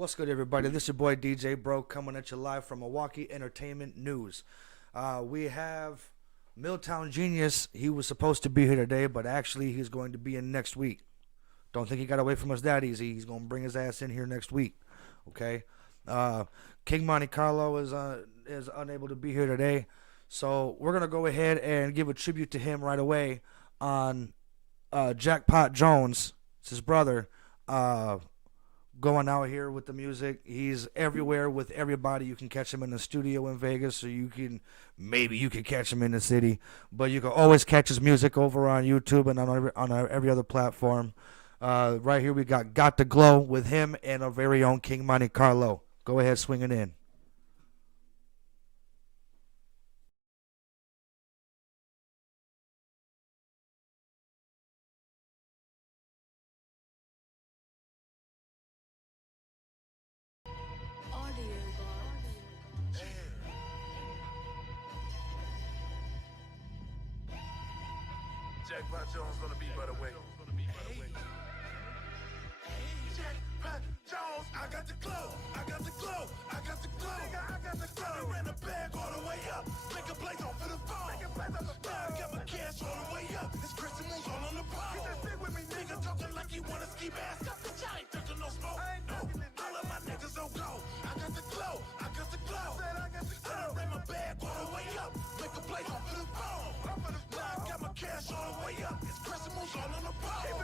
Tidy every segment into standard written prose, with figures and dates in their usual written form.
What's good, everybody? This is your boy DJ Bro coming at you live from Milwaukee Entertainment News. We have Milltown Genius. He was supposed to be here today, but actually he's going to be in next week. Don't think he got away from us that easy. He's going to bring his ass in here next week. Okay. KINGMONTE CARLO is unable to be here today, so we're gonna go ahead and give a tribute to him right away on Jackpot Jones. It's his brother. Going out here with the music. He's everywhere with everybody. You can catch him in the studio in Vegas, or maybe you can catch him in the city, but you can always catch his music over on YouTube and on every other platform. Right here we got the Glow with him and our very own KINGMONTE CARLO. Go ahead, swing it in. Jackpot Jones on the beat, by the way. Jackpot Jones, I got the glow, I got the glow, I got the glow, I got the glow. I ran the bag all the way up, make a blaze on for the phone. Now I got my cash all the way up, it's Christian moves all on the pole. Nigga talking like he wanna ski mask up, bitch, I ain't drinking no smoke. No, all of my niggas don't go. I got the glow, I got the glow. I ran my bag all the way up, make a blaze on for the phone. Now I got my cash all the way up, it's Christian moves all on the pole.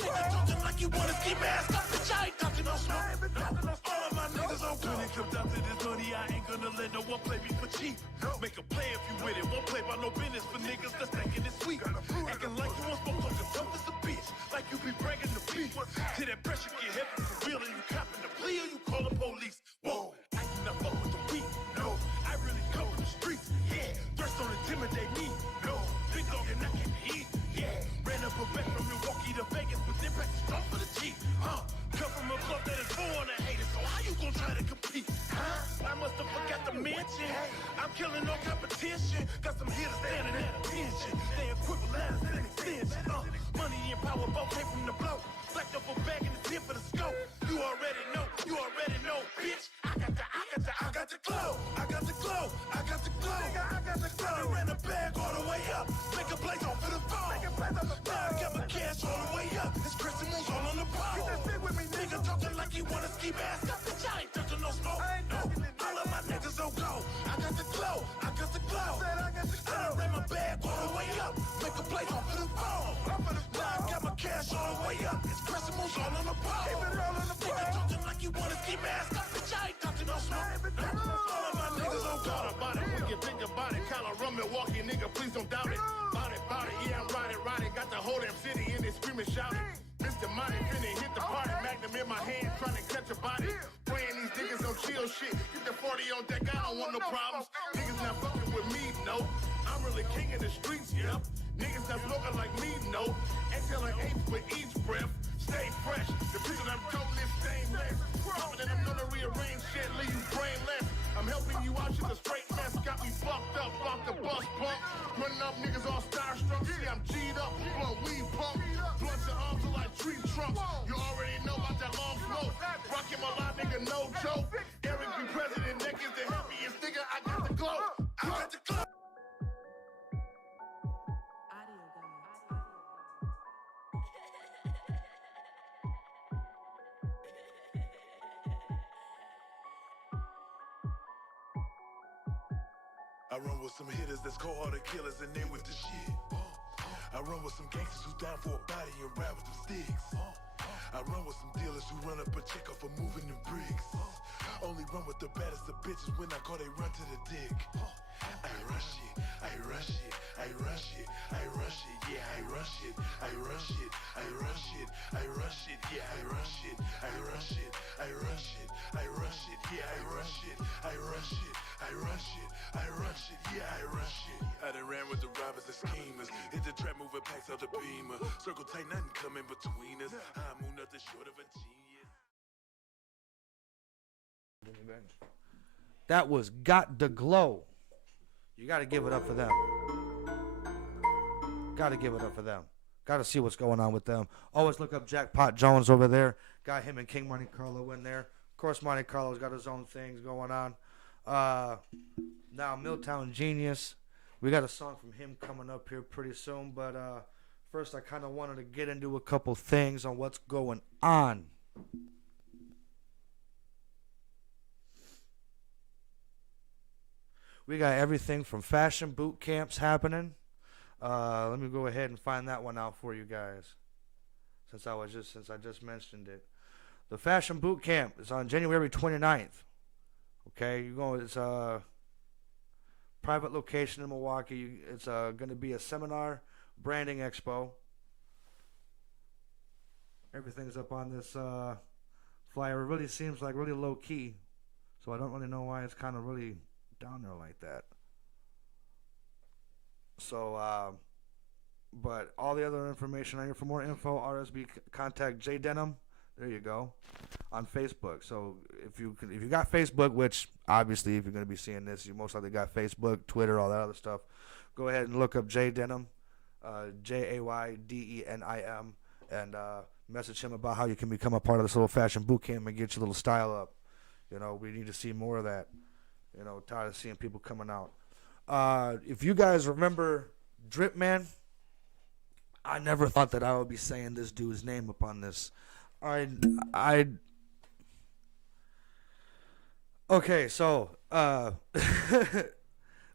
Nigga talking like he wanna ski mask up, bitch, I ain't talking no smoke. All of my niggas don't go. When it comes down to this money, I ain't gonna let no one play me for cheap. Make a play if you with it, won't play by no business for niggas that's thinking it's sweet. Acting like you want smoke, talking tough as a bitch, like you be bragging the beat. Till that pressure get heavy for real and you copping the plea or you call the police. Whoa, I do not fuck with the weak, no. I really come from the streets, yeah. Thirst don't intimidate me, no. Big dog and I can eat, yeah. Ran up a back from Milwaukee to Vegas, but then practice off for the G, Come from a club that is born to hate it, so how you gon' try to compete, I must have forgot to mention, I'm killing no competition. Got some hitters standing at attention. They equivalent as an extension. Money and power both came from the blow. Black double bag in the tip for the scope. You already know, bitch. I got the glow. I got the glow. I got the glow. I got the glow. I ran the bag all the way up. Make a blaze on for the phone. Now I got my cash all the way up. It's Christian moves all on the pole. Nigga talking like he wanna ski mask up. Bitch, I ain't drinking no smoke. No, all of my niggas don't go. I got the glow. I got the glow. I ran my bag all the way up. Make a blaze on for the phone. Now I got my cash all the way up. It's Christian moves all on the pole. Nigga talking like you wanna ski mask up. Bitch, I ain't talking no smoke. All of my niggas don't go. About it when you think about it. Kinda run Milwaukee, nigga, please don't doubt it. Bout it, yeah, I'm riding. Got the whole damn city in there screaming, shouting. Mr. Money finna hit the party, Magnum in my hand, trying to catch a body. Praying these niggas don't chill shit. Get the 40 on deck, I don't want no problems. Niggas not fucking with me, no. I'm really king of the streets, yeah. Niggas that's looking like me, no. Exhaling apes with each breath. Stay fresh. The people I'm talking is stainless. Confident I'm gonna rearrange shit, leave you brainless. I'm helping you out, shit a straight mess. Got me fucked up, off the bus pump. Running up niggas all starstruck. See, I'm G'd up, blow weed pump. Blunts and arms are like tree trunks. You already know about that long smoke. Rockin' my line, nigga, no joke. Eric be president, niggas the heaviest nigga. I got the glow. I got the glow. I run with some hitters that's cold-hearted killers and they with the shit. I run with some gangsters who down for a body and ride with them sticks. I run with some dealers who run up a check off for moving them bricks. Only run with the baddest of bitches when I call they run to the dick. I rush it, I rush it, I rush it, I rush it, yeah, I rush it, I rush it, I rush it, I rush it, yeah, I rush it, I rush it, I rush it, I rush it, yeah, I rush it, I rush it, I rush it, I rush it, yeah, I rush it. I done ran with the robbers and schemers, hit the trap moving packs out the beamer, circle tight, nothing coming between us. I move nothing short of a genius. That was Got the Glow. You got to give it up for them. Got to give it up for them. Got to see what's going on with them. Always look up Jackpot Jones over there. Got him and KINGMONTE CARLO in there. course, Monte Carlo's got his own things going on. Now, Milltown Genius, we got a song from him coming up here pretty soon. But first, I kind of wanted to get into a couple things on what's going on. We got everything from fashion boot camps happening. Let me go ahead and find that one out for you guys, since I just mentioned it. The fashion boot camp is on January 29th. Okay, it's a private location in Milwaukee. It's going to be a seminar, branding expo. Everything's up on this flyer. It really seems like really low key, so I don't really know why it's kind of really down there like that. So, but all the other information on here, for more info, RSB, contact J Denham. There you go, on Facebook. So if you got Facebook, which obviously if you're going to be seeing this, you most likely got Facebook, Twitter, all that other stuff. Go ahead and look up J Denham, JAYDENIM, and message him about how you can become a part of this little fashion boot camp and get your little style up. We need to see more of that. Tired of seeing people coming out. If you guys remember Drip Man, I never thought that I would be saying this dude's name up on this. Okay, so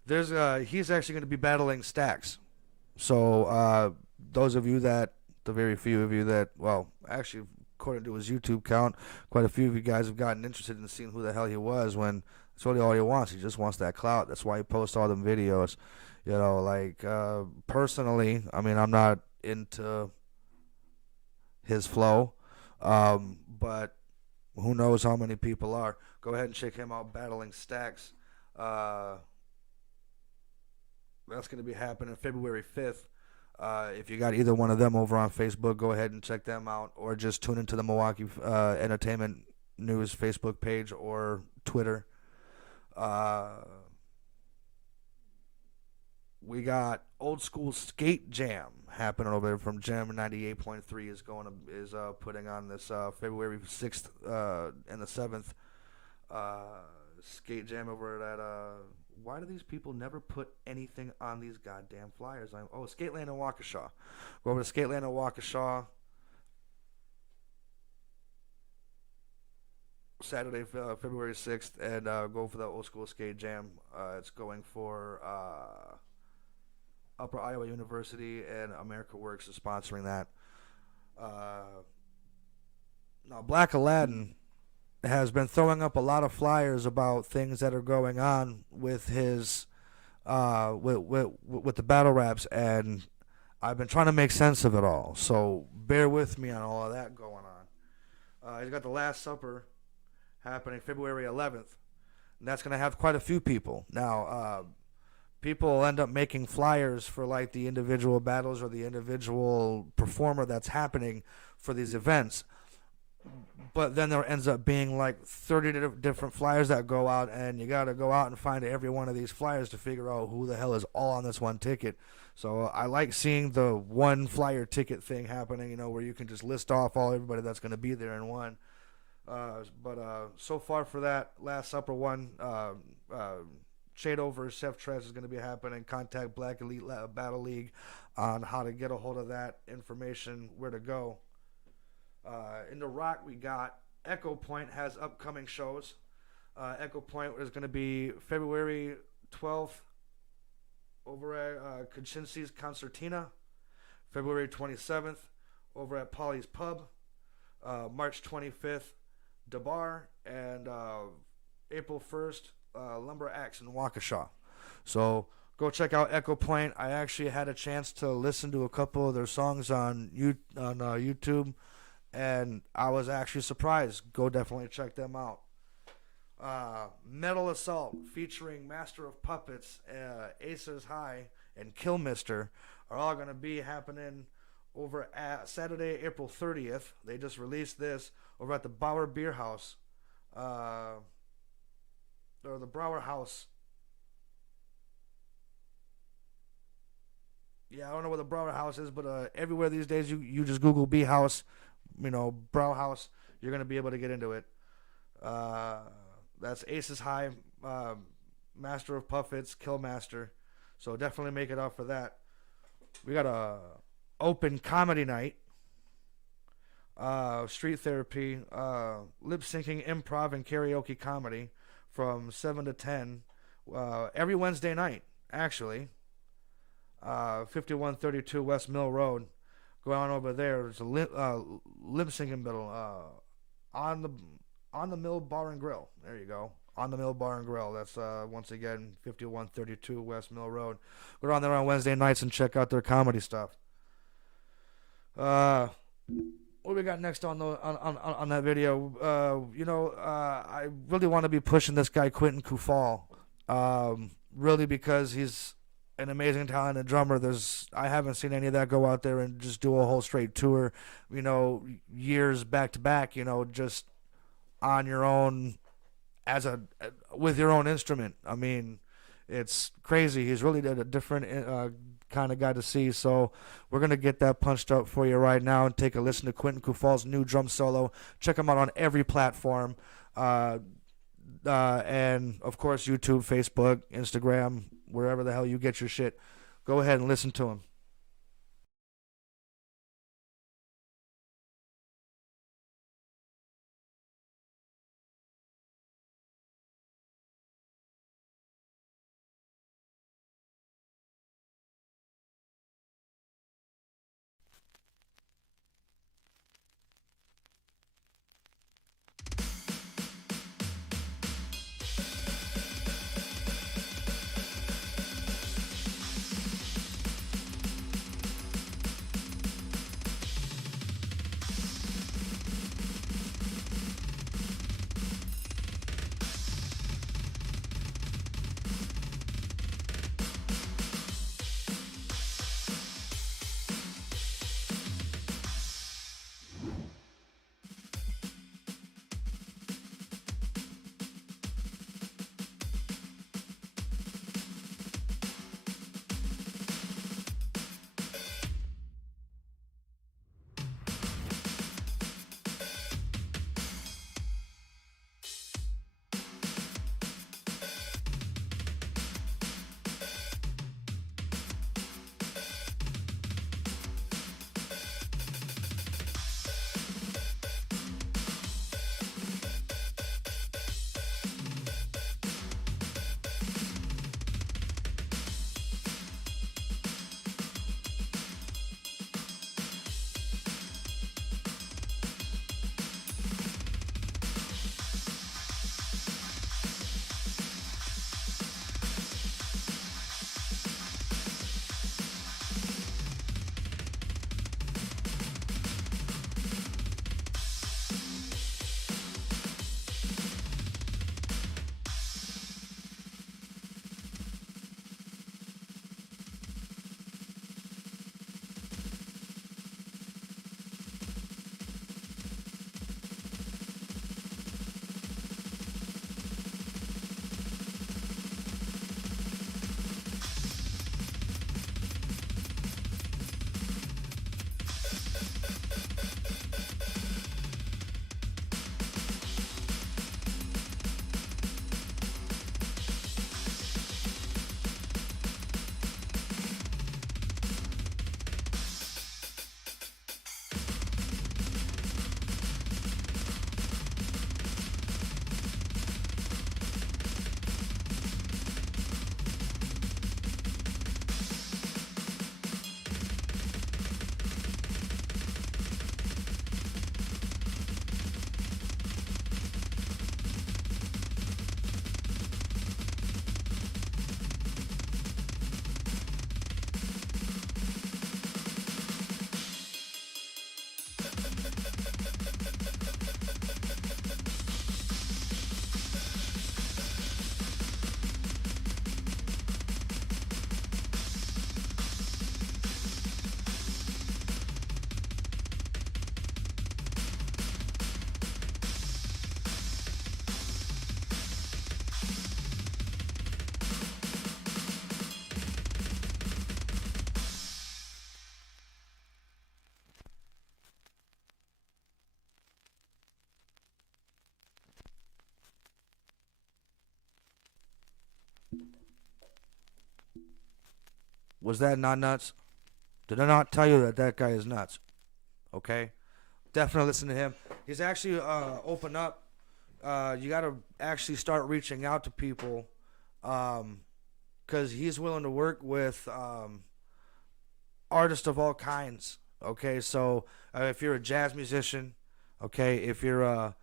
there's he's actually going to be battling Stacks. So those of you the very few of you that, well, actually, according to his YouTube count, quite a few of you guys have gotten interested in seeing who the hell he was, when that's really all he wants. He just wants that clout. That's why he posts all them videos. Personally, I mean, I'm not into his flow, but who knows how many people are. Go ahead and check him out, battling Stacks. That's going to be happening February 5th. If you got either one of them over on Facebook, go ahead and check them out, or just tune into the Milwaukee Entertainment News Facebook page or Twitter. We got Old School Skate Jam happening over there from Jam 98.3 is putting on this February 6th and the 7th skate jam over at why do these people never put anything on these goddamn flyers? Skateland in Waukesha. Go over to Skateland in Waukesha Saturday, February 6th, and go for the Old School Skate Jam. It's going for Upper Iowa University, and America Works is sponsoring that. Now, Black Aladdin has been throwing up a lot of flyers about things that are going on with his with the battle raps, and I've been trying to make sense of it all. So bear with me on all of that going on. He's got the Last Supper happening February 11th, and that's going to have quite a few people. Now, people end up making flyers for like the individual battles or the individual performer that's happening for these events. But then there ends up being like 30 different flyers that go out, and you got to go out and find every one of these flyers to figure out who the hell is all on this one ticket. So I like seeing the one flyer ticket thing happening, where you can just list off everybody that's going to be there in one. But so far for that Last Supper one, Shado versus Chef Trez is going to be happening. Contact Black Elite Battle League on how to get a hold of that information, where to go. In the Rock, we got Echo Point has upcoming shows. Echo Point is going to be February 12th over at Kaczynski's Concertina. February 27th over at Polly's Pub. March 25th, DeBar. And April 1st, Lumber Axe in Waukesha. So go check out Echo Point. I actually had a chance to listen to a couple of their songs on YouTube, and I was actually surprised. Go definitely check them out. Metal Assault featuring Master of Puppets, Aces High, and Killmister are all going to be happening over at Saturday, April 30th. They just released this over at the Bauer Beer House. Or the Brower House. Yeah, I don't know where the Brower House is, but everywhere these days you just Google Bee House, Brow House, you're going to be able to get into it. That's Aces High, Master of Puppets, Killmaster. So definitely make it out for that. We got a open comedy night, street therapy, lip syncing, improv, and karaoke comedy from 7 to 10 every Wednesday night, actually. 5132 West Mill Road. Go on over there. There's a lip syncing middle on the Mill Bar and Grill. There you go. On the Mill Bar and Grill. That's once again 5132 West Mill Road. Go down there on Wednesday nights and check out their comedy stuff. What we got next on that video? I really want to be pushing this guy Quentin Kufal, really, because he's an amazing talented drummer. I haven't seen any of that go out there and just do a whole straight tour, years back to back, just on your own with your own instrument. I mean, it's crazy. He's really a different kind of guy to see. So we're going to get that punched up for you right now and take a listen to Quentin Kufal's new drum solo. Check him out on every platform. And of course, YouTube, Facebook, Instagram, wherever the hell you get your shit. Go ahead and listen to him. Was that not nuts? Did I not tell you that that guy is nuts? Okay? Definitely listen to him. He's actually open up. You got to actually start reaching out to people because he's willing to work with artists of all kinds. Okay? So if you're a jazz musician, okay, if you're a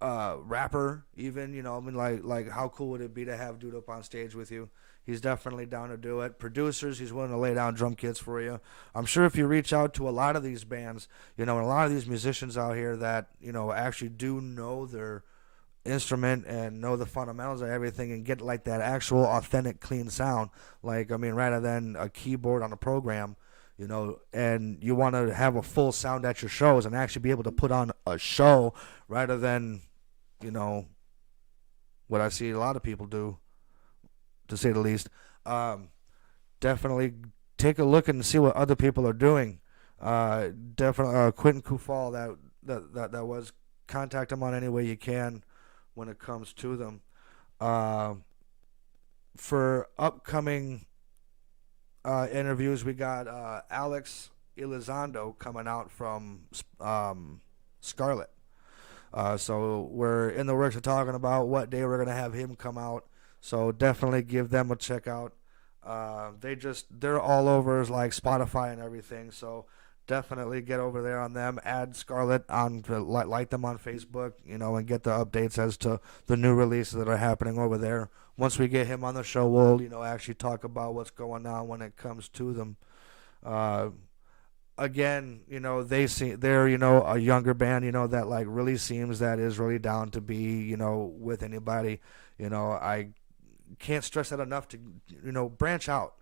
rapper, even, you know, I mean, like how cool would it be to have dude up on stage with you? He's definitely down to do it. Producers, he's willing to lay down drum kits for you. I'm sure if you reach out to a lot of these bands, you know, and a lot of these musicians out here that, you know, actually do know their instrument and know the fundamentals of everything and get like that actual authentic clean sound, like, I mean, rather than a keyboard on a program, you know, and you want to have a full sound at your shows and actually be able to put on a show rather than, you know, what I see a lot of people do, to say the least. Definitely take a look and see what other people are doing. Definitely, Quentin Kufal, that was, contact him on any way you can when it comes to them. For upcoming interviews, we got Alex Elizondo coming out from Scarlet. So we're in the works of talking about what day we're gonna have him come out. So definitely give them a check out. They're all over like Spotify and everything. So definitely get over there on them. Add Scarlet on, like them on Facebook, you know, and get the updates as to the new releases that are happening over there. Once we get him on the show, we'll, you know, actually talk about what's going on when it comes to them. Again, you know, they're, you know, a younger band, you know, that like really seems that is really down to be, you know, with anybody. You know, I can't stress that enough to, you know, branch out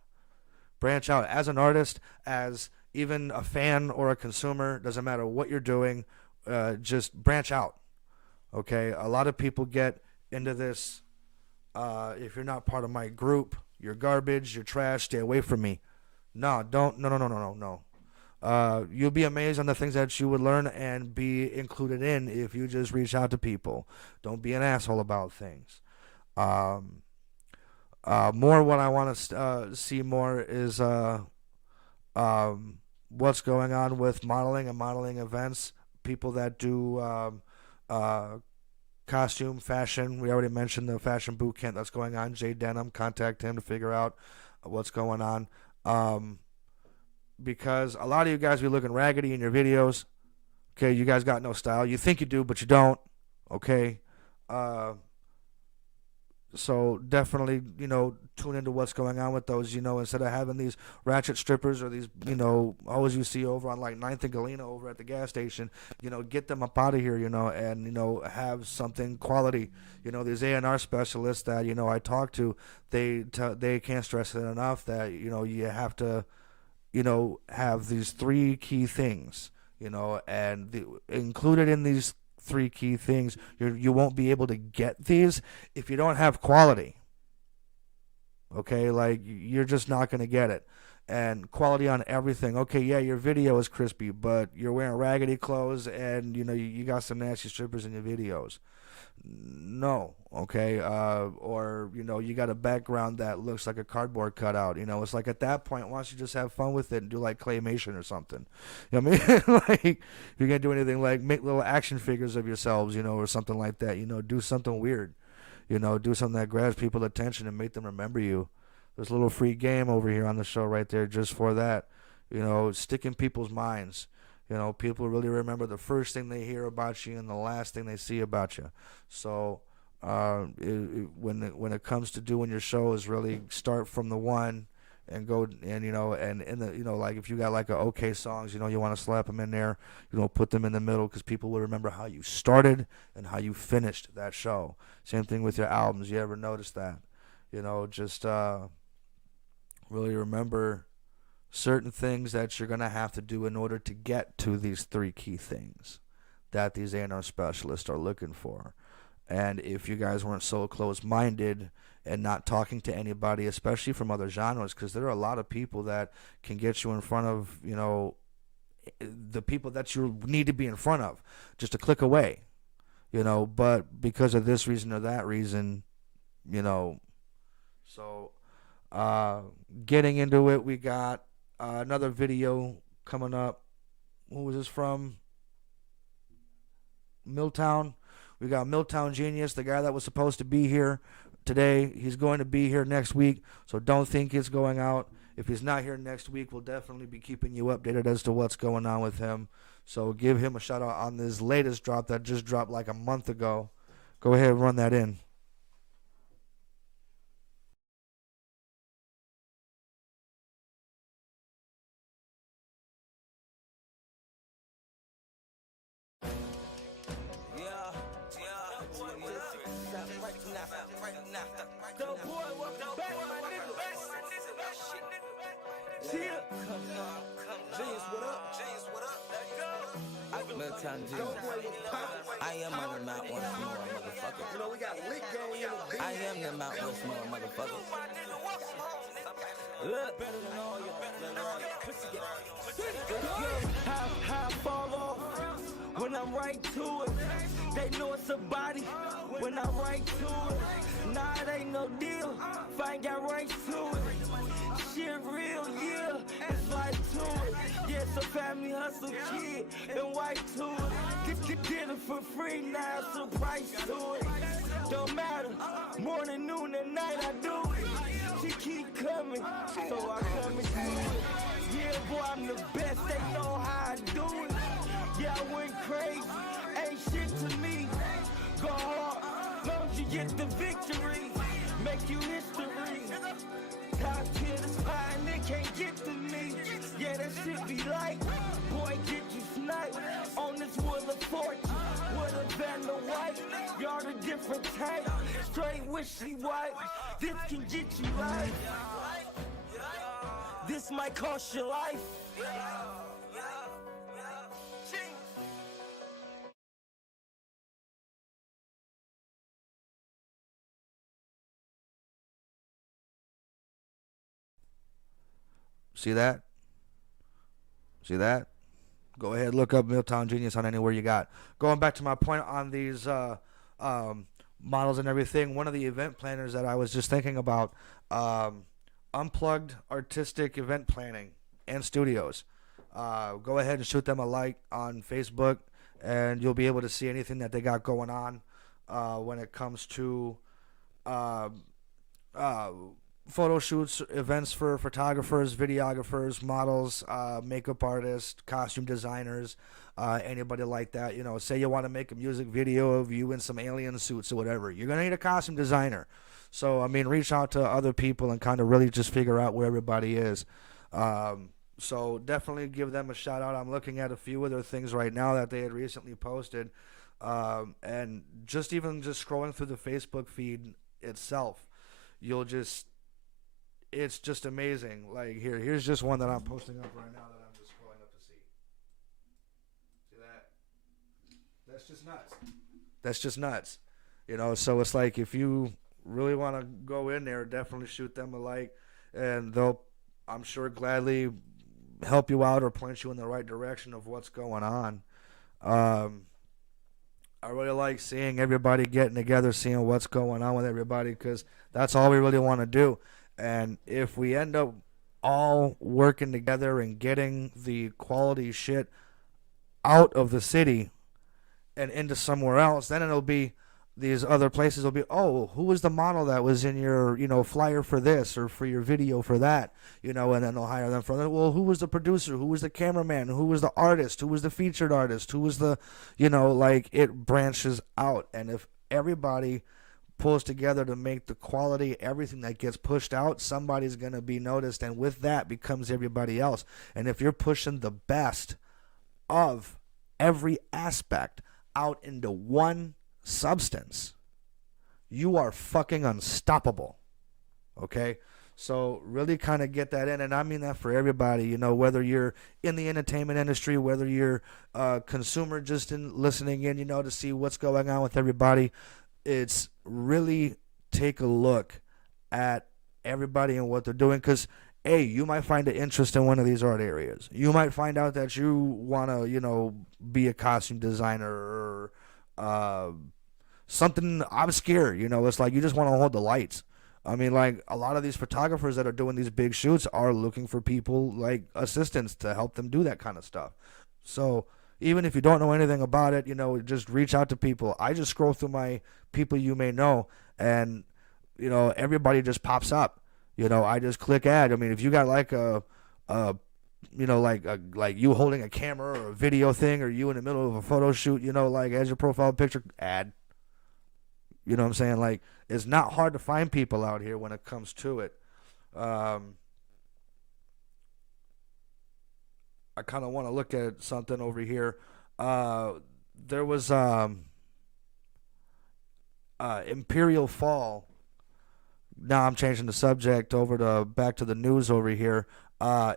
as an artist, as even a fan or a consumer. Doesn't matter what you're doing, just branch out. Okay, a lot of people get into this, if you're not part of my group, you're garbage, you're trash, stay away from me. No, you'll be amazed on the things that you would learn and be included in if you just reach out to people. Don't be an asshole about things. More what I want to see more is what's going on with modeling and modeling events. People that do costume, fashion. We already mentioned the fashion boot camp that's going on. Jay Denham, contact him to figure out what's going on. Because a lot of you guys be looking raggedy in your videos. Okay, you guys got no style. You think you do, but you don't. Okay. So definitely, you know, tune into what's going on with those, you know, instead of having these ratchet strippers or these, you know, always you see over on like 9th and Galena over at the gas station, you know, get them up out of here, you know, and, you know, have something quality. You know, these A&R specialists that, you know, I talk to, they can't stress it enough that, you know, you have to, you know, have these 3 key things, you know, and included in these 3 key things, you won't be able to get these if you don't have quality. Okay, like you're just not going to get it. And quality on everything. Okay, yeah, your video is crispy, but you're wearing raggedy clothes and, you know, you got some nasty strippers in your videos. No, okay, or, you know, you got a background that looks like a cardboard cutout. You know, it's like at that point, why don't you just have fun with it and do like claymation or something? You know what I mean? Like, if you're gonna do anything, like make little action figures of yourselves, you know, or something like that. You know, do something weird. You know, do something that grabs people's attention and make them remember you. There's a little free game over here on the show right there just for that. You know, stick in people's minds. You know, people really remember the first thing they hear about you and the last thing they see about you. So when it comes to doing your shows, really start from the one and go, and, you know, and in the, you know, like if you got like a okay songs, you know, you want to slap them in there, you know, put them in the middle because people will remember how you started and how you finished that show. Same thing with your albums. You ever notice that? You know, just really remember certain things that you're going to have to do in order to get to these 3 key things that these A&R specialists are looking for. And if you guys weren't so close-minded and not talking to anybody, especially from other genres, because there are a lot of people that can get you in front of, you know, the people that you need to be in front of, just a click away, you know, but because of this reason or that reason, you know, so Getting into it, we got another video coming up. Who was this from? Milltown. We got Milltown Genius, the guy that was supposed to be here today. He's going to be here next week, so don't think it's going out. If he's not here next week, we'll definitely be keeping you updated as to what's going on with him. So give him a shout out on this latest drop that just dropped like a month ago. Go ahead and run that in. I am on the Mount Rushmore, motherfucker. You know we got lick gang in the I am the Mount Rushmore, motherfucker. Look better than all y'all. How I fall off when I'm right to it. They know it's a body when I'm right to it. Nah, it ain't no deal if I ain't got right to it. Shit real, yeah, it's like to it. Yeah, it's a family hustle kid and white to it. Get it for free, now it's a price to it. Don't matter, morning, noon, and night I do it. She keep coming, so I come and do it. Yeah, boy, I'm the best, they know how I do it. Yeah, I went crazy, ain't shit to me. Go hard, long as you get the victory. Make you history. Top tier the spy and they can't get to me. Yeah, that shit be like, boy, get you sniped on this wheel of fortune with a Vanna White. Y'all the different type, straight wishy white. This can get you life. This might cost your life. See that? See that? Go ahead, look up Milltown Genius on anywhere you got. Going back to my point on these models and everything, one of the event planners that I was just thinking about, Unplugged Artistic Event Planning and Studios. Go ahead and shoot them a like on Facebook, and you'll be able to see anything that they got going on when it comes to photo shoots, events for photographers, videographers, models, makeup artists, costume designers, anybody like that. You know, say you want to make a music video of you in some alien suits or whatever. You're going to need a costume designer. So, I mean, reach out to other people and kind of really just figure out where everybody is. So definitely give them a shout out. I'm looking at a few of their things right now that they had recently posted. And just scrolling through the Facebook feed itself, it's just amazing. Like here's just one that I'm posting up right now that I'm just scrolling up to see. See that? That's just nuts. That's just nuts. You know, so it's like if you really want to go in there, definitely shoot them a like, and they'll, I'm sure, gladly help you out or point you in the right direction of what's going on. I really like seeing everybody getting together, seeing what's going on with everybody, because that's all we really want to do. And if we end up all working together and getting the quality shit out of the city and into somewhere else, then it'll be, these other places will be, oh, who was the model that was in your, flyer for this or for your video for that, and then they'll hire them for that. Well, who was the producer? Who was the cameraman? Who was the artist? Who was the featured artist? Who was the, like it branches out. And if everybody pulls together to make the quality, everything that gets pushed out, somebody's going to be noticed, and with that becomes everybody else. And if you're pushing the best of every aspect out into one substance, you are fucking unstoppable. Okay? So really kind of get that in, and I mean that for everybody, whether you're in the entertainment industry, whether you're a consumer just listening in, to see what's going on with everybody. It's really take a look at everybody and what they're doing, because you might find an interest in one of these art areas. You might find out that you want to, be a costume designer or something obscure. It's like you just want to hold the lights. I mean, like, a lot of these photographers that are doing these big shoots are looking for people like assistants to help them do that kind of stuff. So even if you don't know anything about it, just reach out to people. I just scroll through my people you may know, and everybody just pops up. I just click add. I mean, if you got like like you holding a camera or a video thing, or you in the middle of a photo shoot, like as your profile picture, add. You know what I'm saying? Like, it's not hard to find people out here when it comes to it. I kind of want to look at something over here. There was Imperial Fall. Now I'm changing the subject back to the news over here.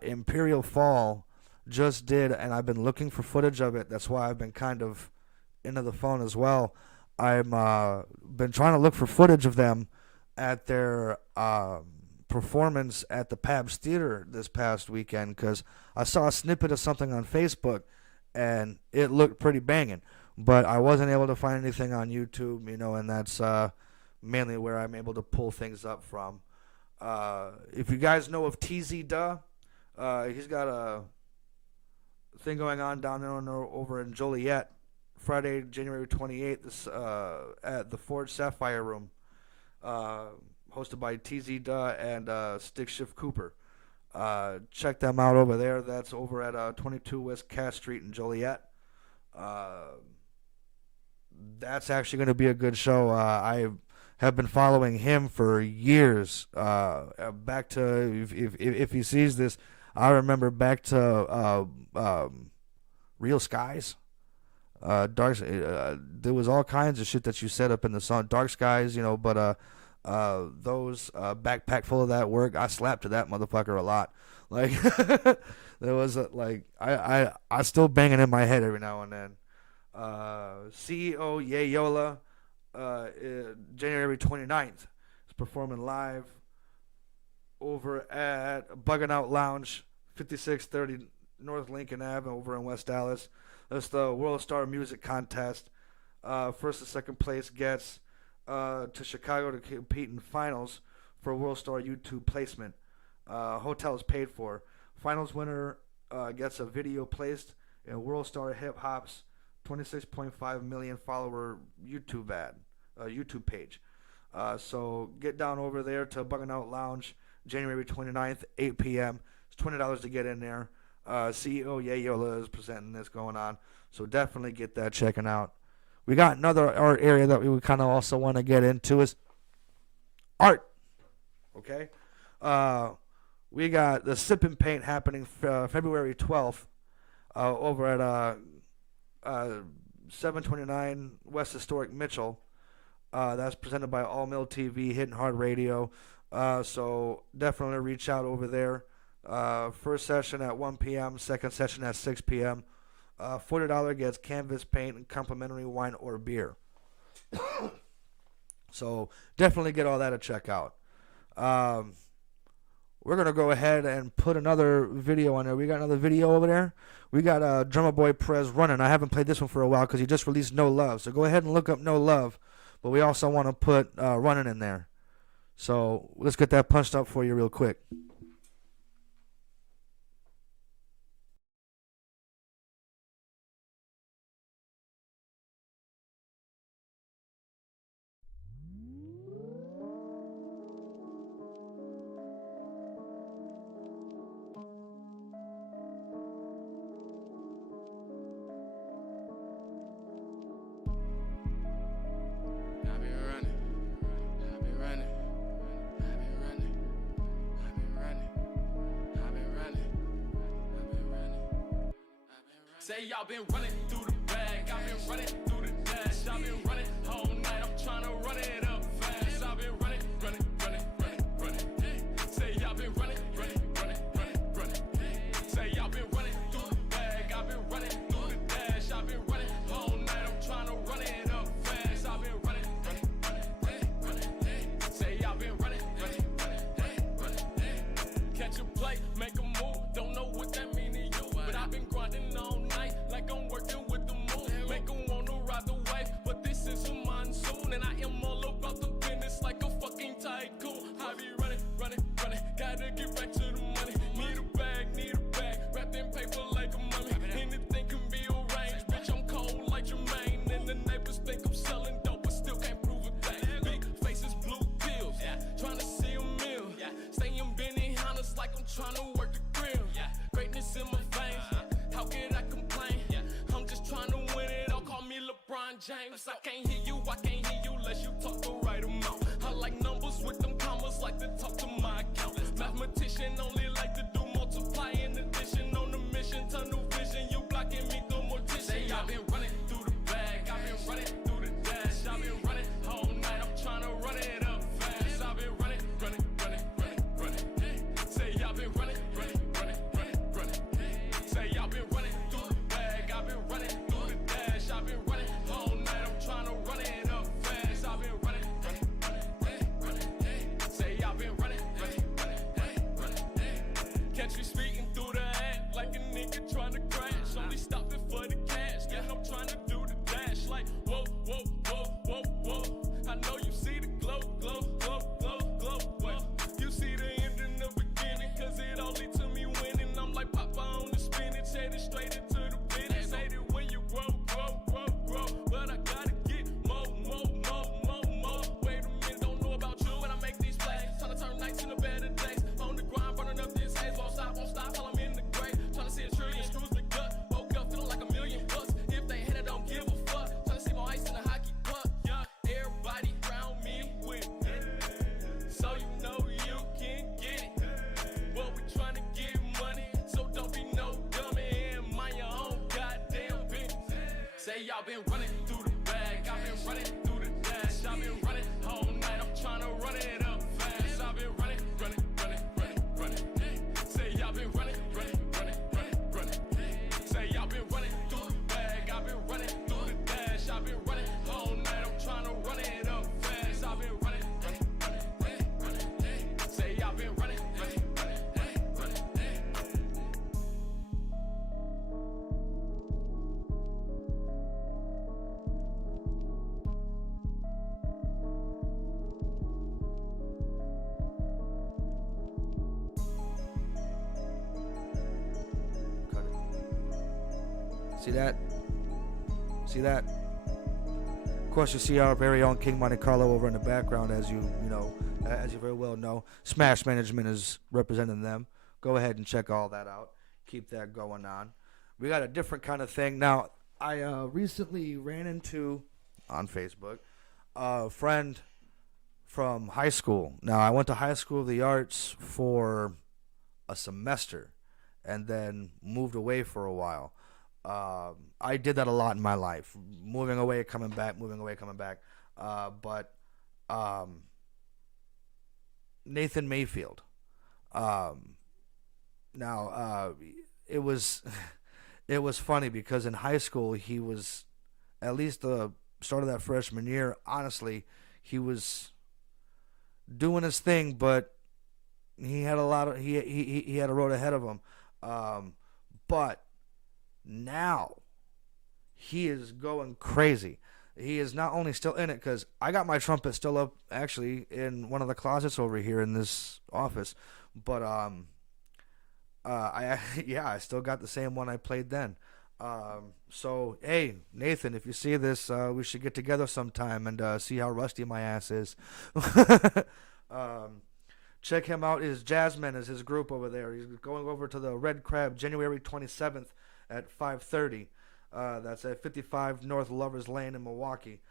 Imperial Fall just did, and I've been looking for footage of it. That's why I've been kind of into the phone as well. I'm been trying to look for footage of them at their performance at the Pabst Theater this past weekend, because I saw a snippet of something on Facebook and it looked pretty banging, but I wasn't able to find anything on YouTube, and that's mainly where I'm able to pull things up from. If you guys know of TZ Duh, he's got a thing going on down there over in Joliet, Friday, January 28th, at the Ford Sapphire Room, hosted by TZ Duh and Stick Shift Cooper. Check them out over there. That's over at 22 West Cass Street in Joliet. That's actually going to be a good show. I have been following him for years. Back to, if he sees this, I remember back to Real Skies. There was all kinds of shit that you set up in the song Dark Skies, but those backpack full of that work, I slapped to that motherfucker a lot. Like, there was I still banging in my head every now and then. CEO Yayola, January 29th, is performing live over at Buggin' Out Lounge, 5630 North Lincoln Ave over in West Dallas. That's the World Star Music Contest. First and second place gets to Chicago to compete in finals for World Star YouTube placement. Hotel is paid for. Finals winner gets a video placed in World Star Hip Hop's 26.5 million follower YouTube page. So get down over there to Buggin' Out Lounge, January 29th, 8 p.m. It's $20 to get in there. CEO Yayola is presenting this going on, so definitely get that checking out. We got another art area that we would kind of also want to get into is art. Okay, we got the Sip and Paint happening February 12th over at 729 West Historic Mitchell. That's presented by All Mill TV, Hitting Hard Radio. So definitely reach out over there. First session at 1 p.m., second session at 6 p.m. $40 gets canvas paint and complimentary wine or beer. So definitely get all that to check out. We're going to go ahead and put another video on there. We got another video over there. We got Drummer Boy Prez running. I haven't played this one for a while because he just released No Love. So go ahead and look up No Love. But we also want to put running in there. So let's get that punched up for you real quick. Say y'all been running through the bag, I've been running through the dash, I've been running all night, I'm trying to run it up fast. I've been running. Say y'all been running. Say y'all been running through the bag, I've been running through the dash, I've been running all night, I'm trying to run it up fast. I've been running. Say y'all been running. Catch a play, make a move, don't know what that mean to you, but I've been grinding all night like I'm working with the moon. Make 'em wanna ride the wave, but this trying to work the grill. Greatness in my veins, how could I complain? I'm just trying to win it all, call me LeBron James. I can't hear you unless you talk the right amount. I like numbers with them commas, like to talk to my account. Mathematician only like to do multiply and addition. On the mission, tunnel vision, you blocking me through mortician. Say I've been running through the bag, I've been running through the dash. I've been running all night, I'm trying to run it up fast. I've been running. Say I've been running. Say I've been running through the bag, I've been running through the dash. I've been running all night, I'm trying to run it up fast. I've been running. Say I've been running. Catch me speeding through the ad like a nigga trying to crash. Only stopping for the cash, then I'm trying to do the dash. Like whoa, whoa, whoa, whoa, whoa. I know you see the glow, glow, glow, glow, glow. What? You see the end in the beginning, cause it all lead to me winning. I'm like Papa on the spinach, headed straight into the business. Hate it when you grow, grow, grow, grow. But I gotta get more. Wait a minute, don't know about you when I make these plays. Trying to turn nights into better days. On the grind, burning up this haze. Won't stop till I'm in the grave. Trying to see a trillion screws the gut. Woke up feeling like $1,000,000. If they hit it, don't give a fuck. Trying to see more ice in the hockey puck. Yeah, everybody around me with it. So you know you can get it. But we trying to get money, so don't be no dummy and mind your own goddamn business. Say y'all been running through the bag, I've been running through the dash. I've been running all night, I'm trying to run it up fast. I've been running. Say y'all been running. Say y'all been running through the bag, I've been running through the dash. I've been running all night, I'm trying to run it up fast. I've been running. Say y'all been running. See that? Of course, you see our very own King Monte Carlo over in the background, as you very well know. Smash Management is representing them. Go ahead and check all that out. Keep that going on. We got a different kind of thing now. I recently ran into on Facebook a friend from high school. Now, I went to High School of the Arts for a semester and then moved away for a while. I did that a lot in my life, moving away, coming back. But Nathan Mayfield. Now, it was funny because in high school he was, at least the start of that freshman year, honestly, he was doing his thing, but he had he had a road ahead of him. But now he is going crazy. He is not only still in it, because I got my trumpet still up actually in one of the closets over here in this office, but I still got the same one I played then. So hey, Nathan, if you see this, we should get together sometime and see how rusty my ass is. Check him out. His Jazzmen is his group over there. He's going over to the Red Crab January 27th at 5:30. That's at 55 North Lovers Lane in Milwaukee.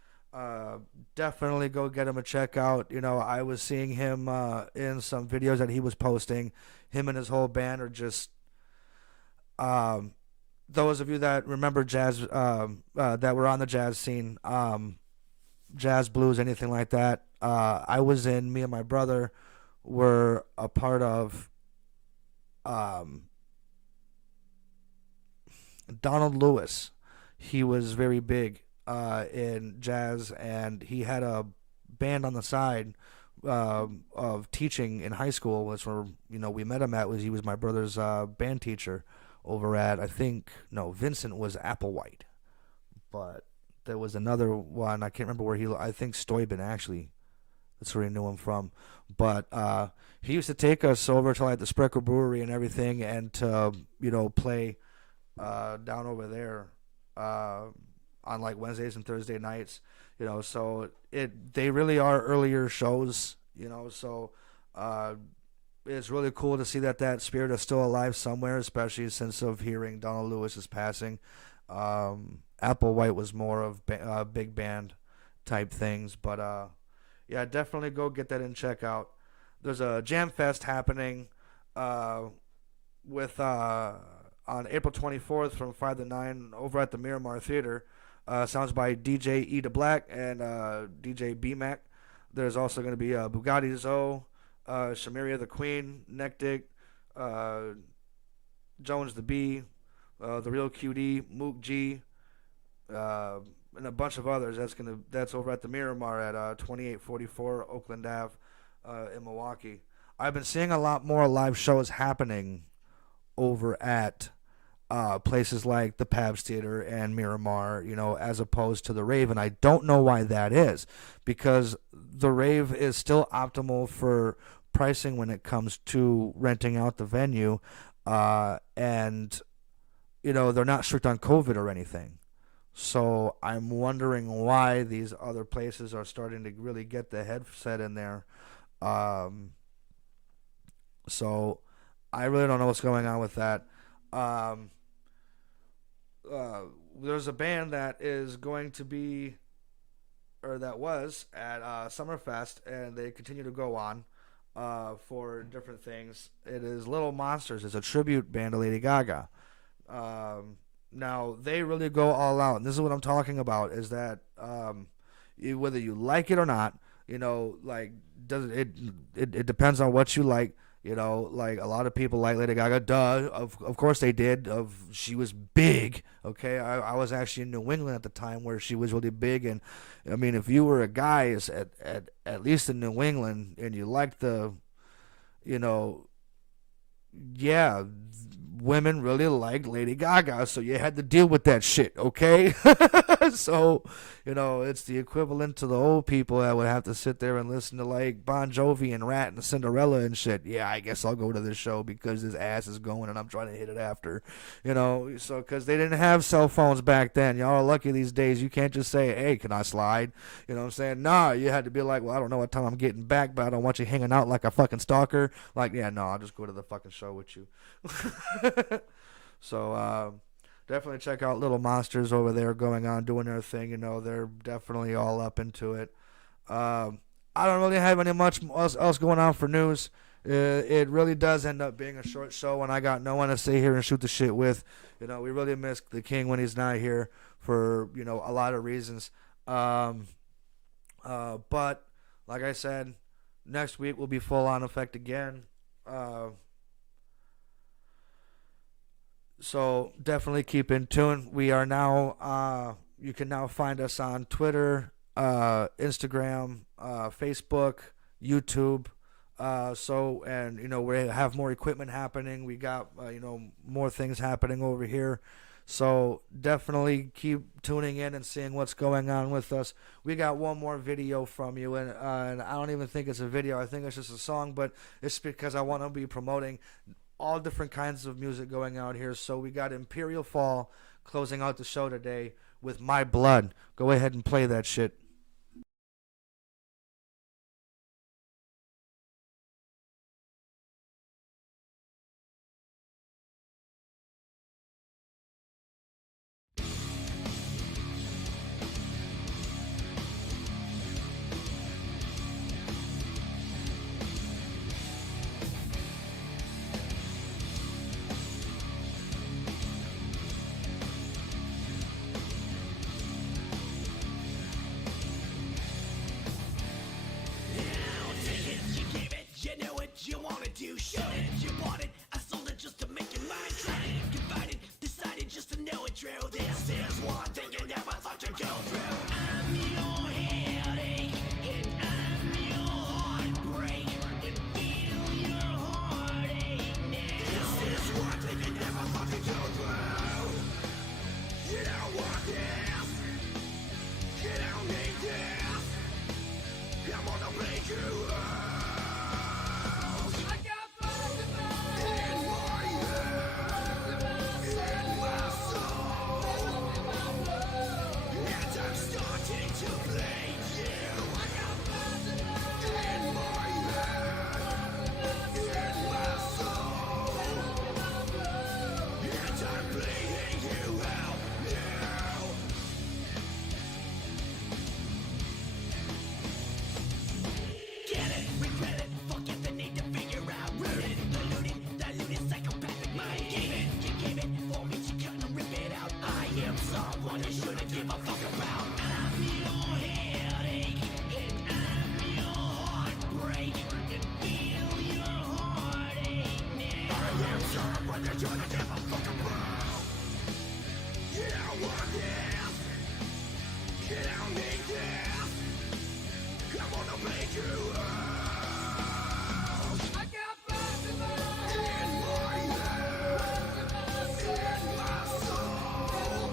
Definitely go get him a check out. You know, I was seeing him in some videos that he was posting. Him and his whole band are just those of you that remember jazz, that were on the jazz scene, jazz, blues, anything like that. Me and my brother were a part of Donald Lewis. He was very big in jazz, and he had a band on the side of teaching in high school. Was where we met him at. He was my brother's band teacher over at Vincent was Applewhite, but there was another one, I can't remember where I think Steuben actually. That's where he knew him from. But he used to take us over to like the Sprecher Brewery and everything, and to play down over there on like Wednesdays and Thursday nights. So they really are earlier shows. So it's really cool to see that spirit is still alive somewhere, especially since of hearing Donald Lewis's passing. Applewhite was more of big band type things, but yeah, definitely go get that and check out. There's a Jam Fest happening with on April 24th from 5 to 9 over at the Miramar Theater. Sounds by DJ E to Black and DJ B Mac. There's also going to be Bugatti Zoe, Shamiria the Queen, Nectic, Jones the B, the Real QD, Mook G, and a bunch of others. That's over at the Miramar at 2844 Oakland Ave in Milwaukee. I've been seeing a lot more live shows happening over at places like the Pabst Theater and Miramar, as opposed to the Rave, and I don't know why that is, because the Rave is still optimal for pricing when it comes to renting out the venue, and they're not strict on COVID or anything. So I'm wondering why these other places are starting to really get the headset in there. So I really don't know what's going on with that. There's a band that is going to be, or that was at Summerfest, and they continue to go on for different things. It is Little Monsters. It's a tribute band to Lady Gaga. Now, they really go all out. And this is what I'm talking about, is that whether you like it or not, it depends on what you like. Like a lot of people like Lady Gaga. Duh, of course they did. She was big. Okay, I was actually in New England at the time where she was really big, and I mean, if you were a guy at least in New England and you liked yeah, women really liked Lady Gaga, so you had to deal with that shit, okay? So, it's the equivalent to the old people that would have to sit there and listen to, like, Bon Jovi and Rat and Cinderella and shit. Yeah, I guess I'll go to this show because this ass is going and I'm trying to hit it after, so, because they didn't have cell phones back then. Y'all are lucky these days. You can't just say, hey, can I slide? You know what I'm saying? Nah, you had to be like, well, I don't know what time I'm getting back, but I don't want you hanging out like a fucking stalker. Like, yeah, no, I'll just go to the fucking show with you. So definitely check out Little Monsters over there going on, doing their thing. They're definitely all up into it. I don't really have any much else going on for news. It really does end up being a short show when I got no one to sit here and shoot the shit with. We really miss the king when he's not here for a lot of reasons. But like I said, next week will be full on effect again. So definitely keep in tune. We are now, you can now find us on Twitter, Instagram, Facebook, YouTube. We have more equipment happening. We got, more things happening over here. So definitely keep tuning in and seeing what's going on with us. We got one more video from you, and I don't even think it's a video. I think it's just a song, but it's because I want to be promoting all different kinds of music going out here. So we got Imperial Fall closing out the show today with My Blood. Go ahead and play that shit. give a fuck about. I'm your headache, and I'm your heartbreak, and feel your heartache now. I am someone that you don't give a fuck about. You don't want this, you don't need this. I'm gonna make you out. I got blood in my head, in my soul,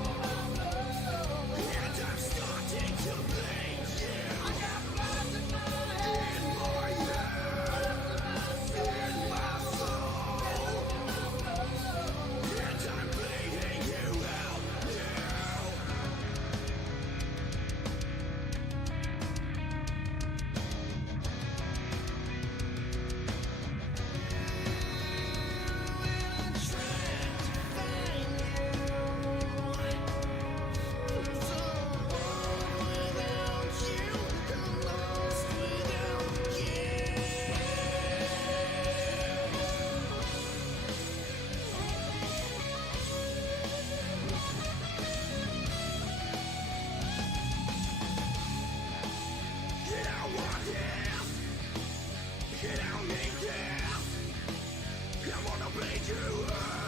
and I'm starting to bleed you. I got blood in my head, in my soul, and I'm bleeding you out now. You don't want this, you don't need this. I wanna bleed you out.